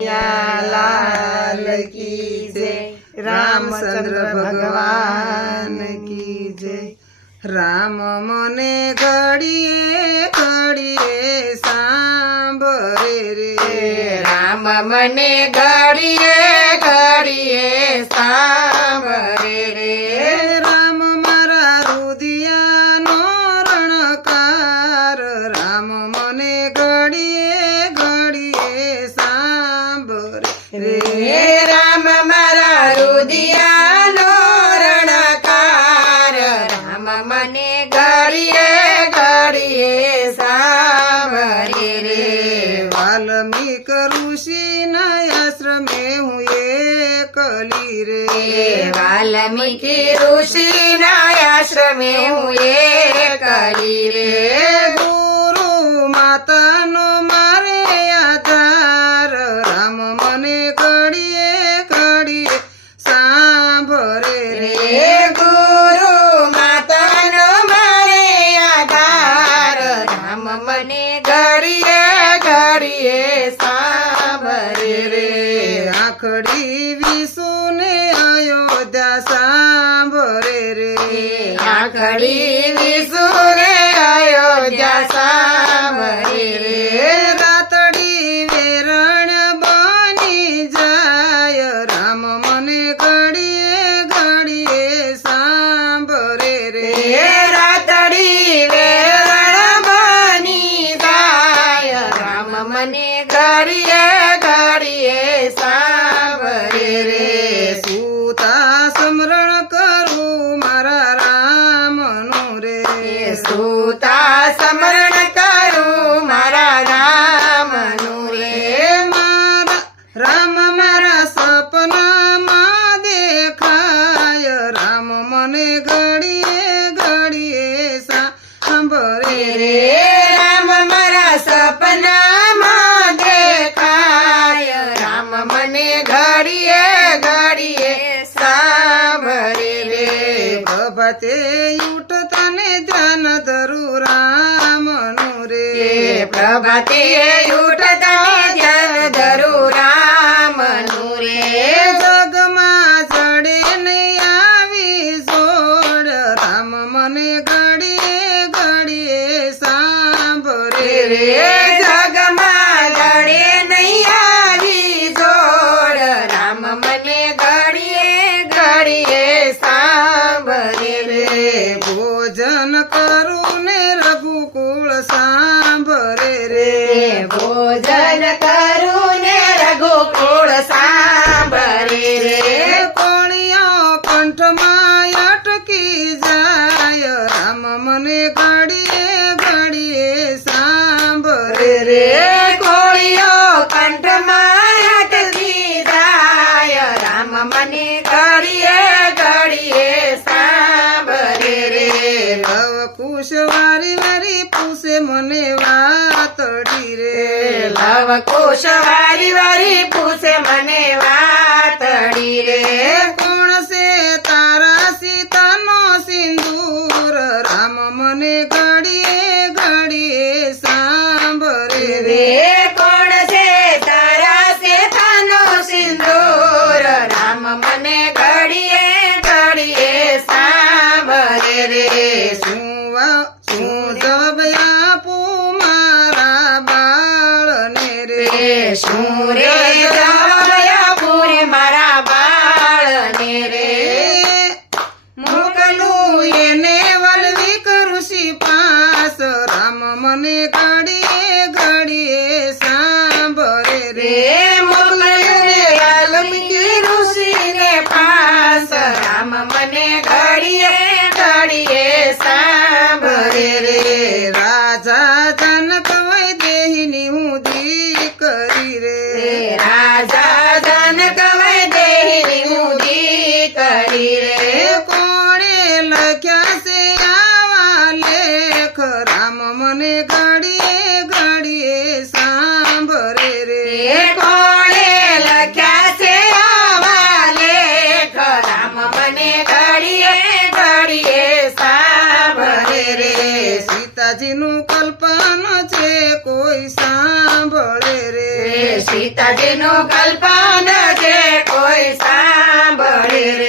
लाल की जय, रामचंद्र भगवान की जय। राम मने घड़िए घड़िए सांभरे रे, राम मने घड़िए घड़िए सांभरे रे। राम मारा रुदियानो रणकार, राम मने घड़िए घड़िए सांभरे रे। राम मारा रुदियानो रणकार, राम मने घड़िए घड़िए सांभरे रे। वाल्मीक ऋषि आश्रमे हूँ एकली रे, वाल्मीकि ऋषि आश्रमे हुए कली रे। गुरु माता नो मारे आधार, राम मने घड़िए घड़िए सांभरे रे। गुरु माता नो मारे आधार, राम मने घड़िए घड़िए सांभरे रे। आखड़ी विसुने अयोध्या सांभरे रे, आखड़ी विसुरे अयोध्या सांभरे रे। रातड़ी वेरण बनी जाय, राम मने घड़िए घड़िए सांभरे रे। रातड़ी वेरण बनी जाय, राम मने घड़िए घड़िए सांभरे रे। सूता स्मरण करू मारा राम नु रे, सूता स्मरण करू मारा राम नु रे। मारा राम मारा सपना मा देखाय, राम मने घड़िए घड़िए सांभरे रे। राम मारा सपना मा देखाय, राम मने घड़िए घड़िए सांभरे रे। प्रभाते उठता ने ध्यान धरू राम नु रे, प्रभाते उठता ध्यान धरू राम नु रे। जगमा जड़े नहीं आवी जोड़, राम मने घड़िए घड़िए सांभरे रे। जगमा जड़े नहीं आवी जोड़, राम मने घड़िए घड़िए सांभरे रे। भोजन करू ने रघुकुल सांभरे रे, भोजन करू ने रघुकुल सांभरे रे। कोणियों कंठ माय अटकी जाय, राम मने घड़िए घड़िए सांभरे रे। कोड़ियो कंठ मायट की जाय, राम मने घड़िए घड़िए सांभरे रे। लव कुश वारी वारी पूसे मने वातड़ी रे, लव कुश वारी वारी पूछे मने वातड़ी रे। कोण से तारा सीता नो सिंदूर, राम मने घड़िए घड़िए सांभरे रे। कोण से तारा से थानो सिंदूर, राम मने घड़िए घड़िए सांभरे रे। શું જવાબ આપું મારા બાળને રે, શું રે જવાબ પૂરે મારા બાળને રે। મોકલું એને વળવીક ઋષિ પાસ, રામ મને ઘડીએ ઘડીએ સાંભળે રે। મોકલ્યું વાલ્મીકિ ઋષિને પાસ, રામ મને ઘડીએ ઘડીએ સાંભળે રે। રાજા જનક વૈદેહીની હું દીકરી રે, રાજા જનક વૈદેહીની હું દીકરી રે। કોણે લખ્યા છે આવા લેખ, રામ મને ઘડીએ ઘડીએ સાંભળે રે। કોણ સીતાજીનું કલ્પન જે કોઈ સાંભળે રે